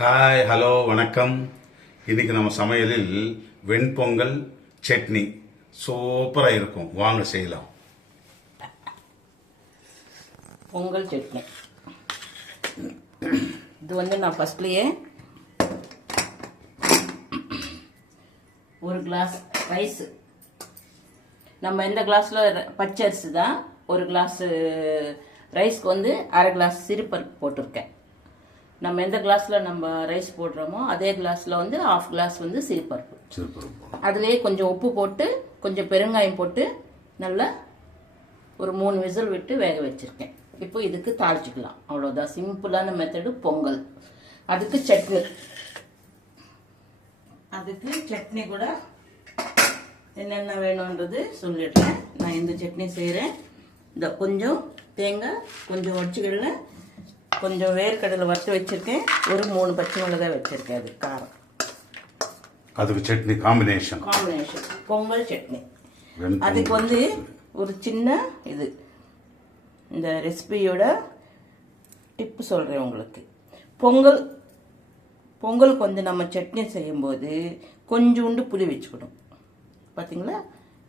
Hi hello வணக்கம். இன்னைக்கு நம்ம சமையலில் வெண்பொங்கல் சட்னி சூப்பராக இருக்கும். வாங்க செய்யலாம். பொங்கல் சட்னி இது நான் ஃபர்ஸ்ட்லேயே ஒரு கிளாஸ் ரைஸ், நம்ம எந்த கிளாஸில் பச்சை அரிசி தான், ஒரு கிளாஸ் ரைஸ்க்கு அரை கிளாஸ் சிறுபருப்பு போட்டிருக்கேன். நம்ம எந்த கிளாஸில் நம்ம ரைஸ் போடுறோமோ அதே கிளாஸில் ஹாஃப் கிளாஸ் சிறுபருப்பு. அதுலேயே கொஞ்சம் உப்பு போட்டு கொஞ்சம் பெருங்காயம் போட்டு நல்லா ஒரு 3 விசில் விட்டு வேக வச்சுருக்கேன். இப்போ இதுக்கு தாளிச்சிக்கலாம். அவ்வளோதான், சிம்பிளான மெத்தடு பொங்கல். அதுக்கு சட்னி கூட என்னென்ன வேணுன்றது சொல்லிடுறேன். நான் இந்த சட்னி செய்கிறேன். இந்த கொஞ்சம் தேங்காய், கொஞ்சம் உடச்சிக்கடலை, கொஞ்சம் வேர்க்கடலை வறுத்து வச்சிருக்கேன், ஒரு 3 பச்சை மிளகாய் வச்சிருக்கேன். அது காரம், அதுக்கு சட்னி காம்பினேஷன் பொங்கல் சட்னி. அதுக்கு ஒரு சின்ன இந்த ரெசிபியோட டிப்பு சொல்கிறேன் உங்களுக்கு. பொங்கலுக்கு நம்ம சட்னி செய்யும்போது கொஞ்சோண்டு புளி வச்சுக்கணும். பார்த்தீங்களா,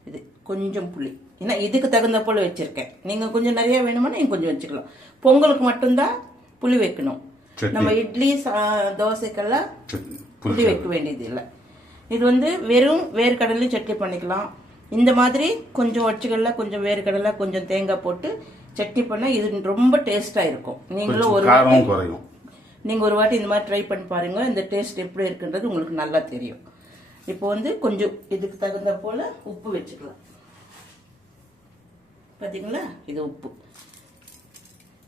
இது கொஞ்சம் புளி, ஏன்னா இதுக்கு தகுந்த போல் வச்சுருக்கேன். நீங்கள் கொஞ்சம் நிறைய வேணுமா நீங்கள் கொஞ்சம் வச்சுக்கலாம். பொங்கலுக்கு மட்டும்தான் புளி வைக்கணும். நம்ம இட்லி தோசைக்கெல்லாம் புளி வைக்க வேண்டியது இல்லை. இது வெறும் வேர்க்கடலையும் சட்னி பண்ணிக்கலாம். இந்த மாதிரி கொஞ்சம் ஒச்சக்கடலை, கொஞ்சம் வேர்க்கடலை, கொஞ்சம் தேங்காய் போட்டு சட்னி பண்ணால் இது ரொம்ப டேஸ்ட்டாக இருக்கும். நீங்களும் ஒரு வாட்டி இந்த மாதிரி ட்ரை பண்ணி பாருங்க. இந்த டேஸ்ட் எப்படி இருக்குன்றது உங்களுக்கு நல்லா தெரியும். இப்போ கொஞ்சம் இதுக்கு தகுந்த போல் உப்பு வச்சுக்கலாம். பார்த்தீங்களா, இது உப்பு.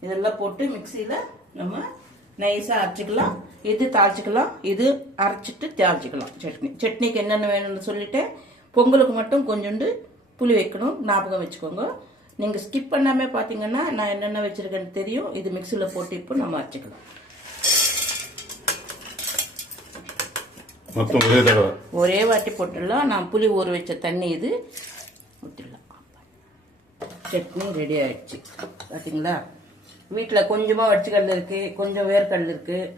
இதெல்லாம் போட்டு மிக்சியில் நம்ம நைஸாக அரைச்சிக்கலாம். இது தாளிச்சிக்கலாம், இது அரைச்சிட்டு தாளிச்சிக்கலாம். சட்னிக்கு என்னென்ன வேணும்னு சொல்லிட்டேன். பொங்கலுக்கு மட்டும் கொஞ்சோண்டு புளி வைக்கணும், ஞாபகம் வச்சுக்கோங்க. நீங்கள் ஸ்கிப் பண்ணாமல் பார்த்தீங்கன்னா நான் என்னென்ன வச்சுருக்கேன்னு தெரியும். இது மிக்சியில் போட்டு இப்போ நம்ம அரைச்சிக்கலாம். ஒரே வாட்டி போட்டுடலாம். நான் புளி ஊற வச்ச தண்ணி இது ஊற்றிடலாம். சட்னி ரெடி ஆயிடுச்சு. பார்த்தீங்களா, வீட்டில் கொஞ்சமாக வச்சுக்கடல் இருக்குது, கொஞ்சம் வேர்க்கடல் இருக்குது.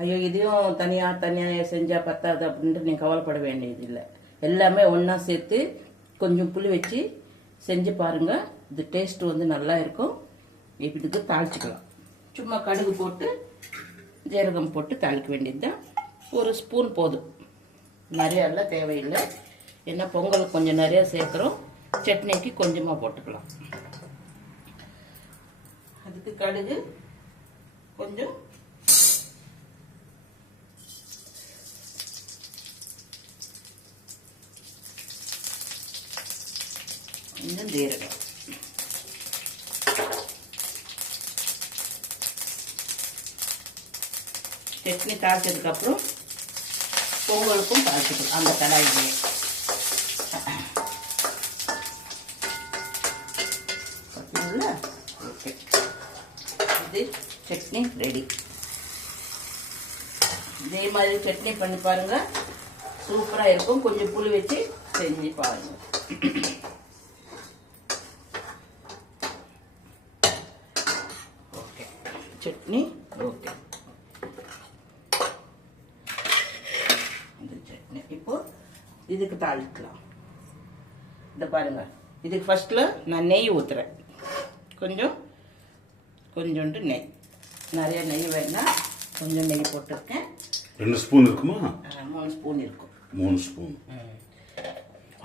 ஐயோ இதையும் தனியாக செஞ்சால் பத்தாது அப்படின்ட்டு நீங்கள் கவலைப்பட வேண்டியது இல்லை. எல்லாமே ஒன்றா சேர்த்து கொஞ்சம் புளி வச்சு செஞ்சு பாருங்கள். இது டேஸ்ட்டு நல்லா இருக்கும். இதுக்கு தாளிச்சிக்கலாம். சும்மா கடுகு போட்டு ஜீரகம் போட்டு தாளிக்க வேண்டியது தான். ஒரு ஸ்பூன் போதும், நிறையா எல்லாம் தேவையில்லை. ஏன்னா பொங்கலுக்கு கொஞ்சம் நிறையா சேர்க்குறோம், சட்னிக்கு கொஞ்சமாக போட்டுக்கலாம். அதுக்கு கடுகு கொஞ்சம், கொஞ்சம் ஜீரகம், சட்னி தாளிச்சதுக்கப்புறம் பொங்கலுக்கும் தாளிச்சிக்கலாம் அந்த கடாயிலே. பார்த்தீங்களா, ஓகே, இது சட்னி ரெடி. இதே மாதிரி சட்னி பண்ணி பாருங்க, சூப்பராக இருக்கும். கொஞ்சம் புளி வச்சு செஞ்சு பாருங்க. Okay, chutney okay. இப்போ இதுக்கு தாளிக்கலாம். இதை பாருங்க, இதுக்கு ஃபர்ஸ்ட்ல நான் நெய் ஊத்துறேன். கொஞ்சோண்டு நெய், நிறைய நெய் வேணாம், கொஞ்சம் நெய் போட்டிருக்கேன். 2 ஸ்பூன் இருக்குமா? 3 ஸ்பூன் இருக்கும். 3 ஸ்பூன்.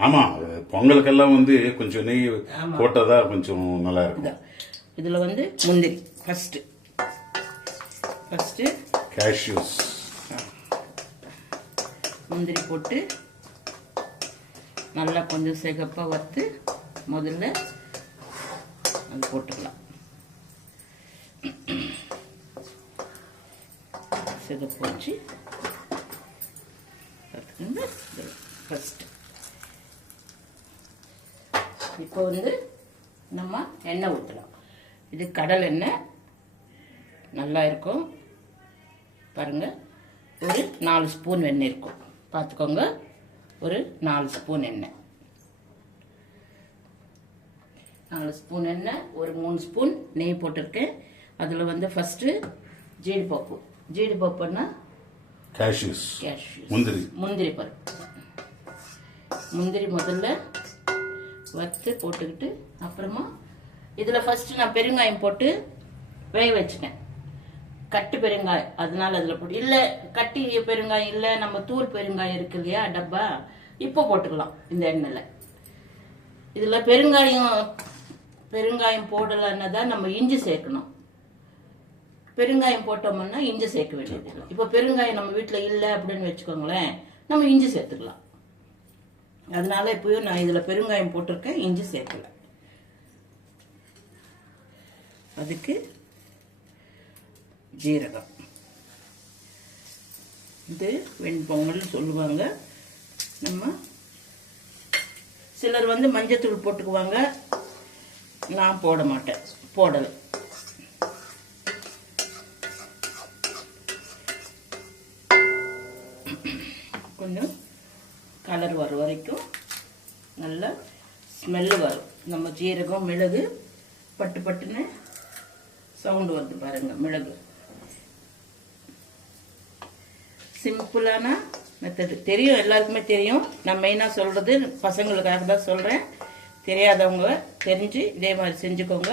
ஆமாம், பொங்கலுக்கெல்லாம் கொஞ்சம் நெய் போட்டதா கொஞ்சம் நல்லா இருக்கும். இதில் முந்திரி ஃபர்ஸ்ட் கேஷ்யூஸ், முந்திரி போட்டு நல்லா கொஞ்சம் சிகப்பாக வறுத்து முதல்ல அது போட்டுக்கலாம். சிகப்பு வச்சு ஃபர்ஸ்ட். இப்போ நம்ம எண்ணெய் ஊற்றலாம். இது கடல் எண்ணெய் நல்லா இருக்கும். பாருங்க, ஒரு 4 ஸ்பூன் எண்ணெய் இருக்கும். பார்த்துக்கோங்க, ஒரு 4 ஸ்பூன் எண்ணெய். 4 ஸ்பூன் எண்ணெய், ஒரு 3 ஸ்பூன் நெய் போட்டிருக்கேன். அதில் ஃபஸ்ட்டு ஜீடிப்பப்புன்னா கேஷ்யூஸ், கேஷ்யூஸ், முந்திரி, முந்திரி பருப்பு. முந்திரி முதல்ல வறுத்து போட்டுக்கிட்டு அப்புறமா இதில் ஃபஸ்ட்டு நான் பெருங்காயம் போட்டு வேக வச்சுட்டேன். கட்டு பெருங்காயம், அதனால அதில் போட்டு, இல்லை கட்டி பெருங்காயம் இல்லை, நம்ம தூள் பெருங்காயம் இருக்கு இல்லையா டப்பா, இப்போ போட்டுக்கலாம் இந்த எண்ணெயில். இதில் பெருங்காயம் போடலைன்னா தான் நம்ம இஞ்சி சேர்க்கணும். பெருங்காயம் போட்டோம்னா இஞ்சி சேர்க்க வேண்டியது இல்லை. இப்போ பெருங்காயம் நம்ம வீட்டில் இல்லை அப்படின்னு வச்சுக்கோங்களேன், நம்ம இஞ்சி சேர்த்துக்கலாம். அதனால இப்போயும் நான் இதில் பெருங்காயம் போட்டிருக்கேன், இஞ்சி சேர்க்கல. அதுக்கு ஜீரகம், இது வெண்பொங்கல் சொல்லுவாங்க. நம்ம சிலர் வந்து மஞ்சத்தூள் போட்டுக்குவாங்க, நான் போட மாட்டேன், போடலை. கொஞ்சம் கலர் வர வரைக்கும் நல்லா ஸ்மெல்லு வரும். நம்ம ஜீரகம் மிளகு பட்டு பட்டுன்னு சவுண்டு வருது பாருங்க. மிளகு சிம்பிளான மெத்தடு, தெரியும் எல்லாருக்குமே தெரியும். நான் மெயினாக சொல்கிறது பசங்களுக்காக தான் சொல்கிறேன். தெரியாதவங்க தெரிஞ்சு இதே மாதிரி செஞ்சுக்கோங்க.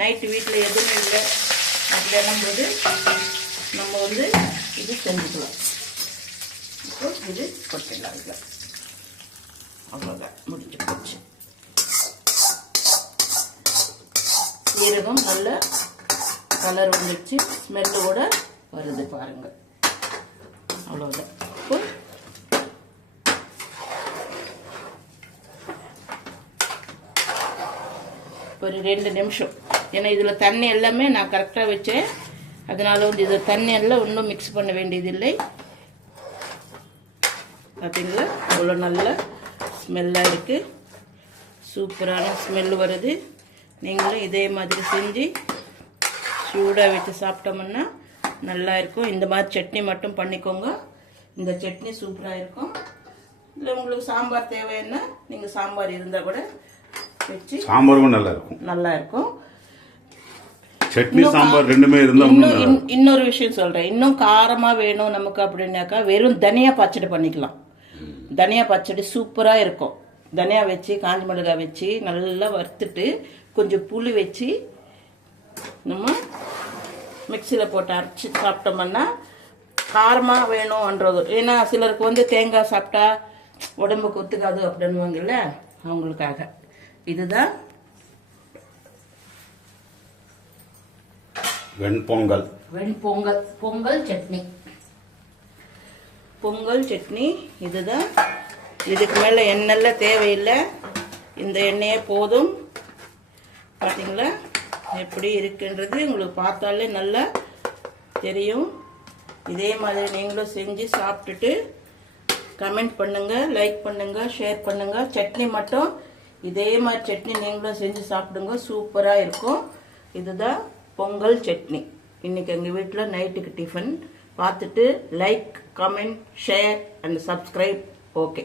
நைட்டு வீட்டில் எதுவுமே இல்லை அப்படி என்னும்போது நம்ம வந்து இது செஞ்சுக்கலாம். இப்போ இது கொட்டிடலாம். இல்லை அவ்வளோதான், முடிஞ்சு போச்சு. சீரகம் நல்ல கலர் வந்துடுச்சு, ஸ்மெல்லோட வருது பாருங்க. அவ்வளோதான். இப்போ ஒரு 2 நிமிஷம், ஏன்னா இதில் தண்ணி எல்லாமே நான் கரெக்டாக வச்சேன், அதனால வந்து இதில் தண்ணி எல்லாம் ஒன்றும் மிக்ஸ் பண்ண வேண்டியதில்லை. பார்த்தீங்களா அவ்வளோ நல்ல ஸ்மெல்லாக இருக்குது, சூப்பரான ஸ்மெல் வருது. நீங்களும் இதே மாதிரி செஞ்சு சூடாக வச்சு சாப்பிட்டோம்னா நல்லா இருக்கும். இந்த மாதிரி சட்னி மட்டும் பண்ணிக்கோங்க, இந்த சட்னி சூப்பராக இருக்கும். இல்லை உங்களுக்கு சாம்பார் தேவைன்னா நீங்கள் சாம்பார் இருந்தால் கூட வச்சு சாம்பாரும் நல்லா இருக்கும், நல்லா இருக்கும். சட்னி சாம்பார் ரெண்டுமே இருந்தால். இன்னொரு விஷயம் சொல்கிறேன், இன்னும் காரமாக வேணும் நமக்கு அப்படின்னாக்கா வெறும் தனியா பச்சடி பண்ணிக்கலாம். தனியா பச்சடி சூப்பராக இருக்கும். தனியா வச்சு காஞ்சி மிளகாய் வச்சு நல்லா வறுத்துட்டு கொஞ்சம் புளி வச்சு நம்ம மிக்சியில் போட்டு அரைச்சி சாப்பிட்டோம்னா காரமாக வேணும்ன்றது. ஏன்னா சிலருக்கு வந்து தேங்காய் சாப்பிட்டா உடம்புக்கு ஒத்துக்காது அப்படின்வாங்கல்ல, அவங்களுக்காக. இதுதான் வெண்பொங்கல். பொங்கல் சட்னி. பொங்கல் சட்னி இதுதான். இதுக்கு மேலே எண்ணெய்லாம் தேவையில்லை, இந்த எண்ணெயே போதும். பார்த்தீங்களா எப்படி இருக்குன்றது உங்களுக்கு பார்த்தாலே நல்லா தெரியும். இதே மாதிரி நீங்களும் செஞ்சு சாப்பிட்டுட்டு கமெண்ட் பண்ணுங்கள், லைக் பண்ணுங்கள், ஷேர் பண்ணுங்கள். சட்னி மட்டும் இதே மாதிரி சட்னி நீங்களும் செஞ்சு சாப்பிடுங்க, சூப்பராக இருக்கும். இதுதான் பொங்கல் சட்னி. இன்றைக்கி எங்கள் வீட்டில் நைட்டுக்கு டிஃபன். பார்த்துட்டு like, comment, share and subscribe. Okay.